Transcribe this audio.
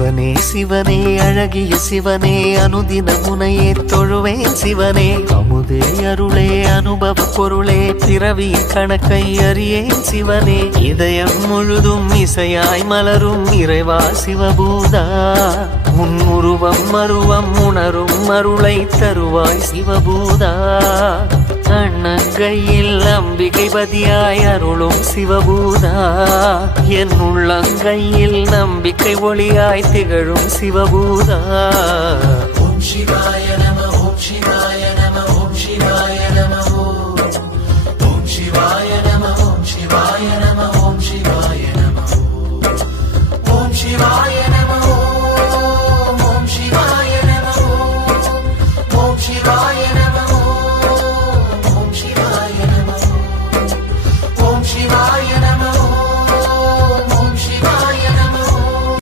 சிவனே சிவனே அழகிய சிவனே அனுதின முனையே தொழுவேன் சிவனே அமுதே அருளே அனுபவ பொருளே பிறவியின் கணக்கை அறியேன் சிவனே இதயம் முழுதும் இசையாய் மலரும் இறைவா சிவபூதா உன் உருவம் மருவம் உணரும் அருளை தருவாய் சிவபூதா அண்ணங்கையில் அம்பிகை பதியாய் அருளும் சிவபூதா என் உள்ளங்கையில் நம்பிக்கை ஒளியாய் திகழும் சிவபூதா ஓம் சிவாய நம ஓம் சிவாய நம ஓம் சிவாய நம ஓம் சிவாய நம ஓம் சிவாய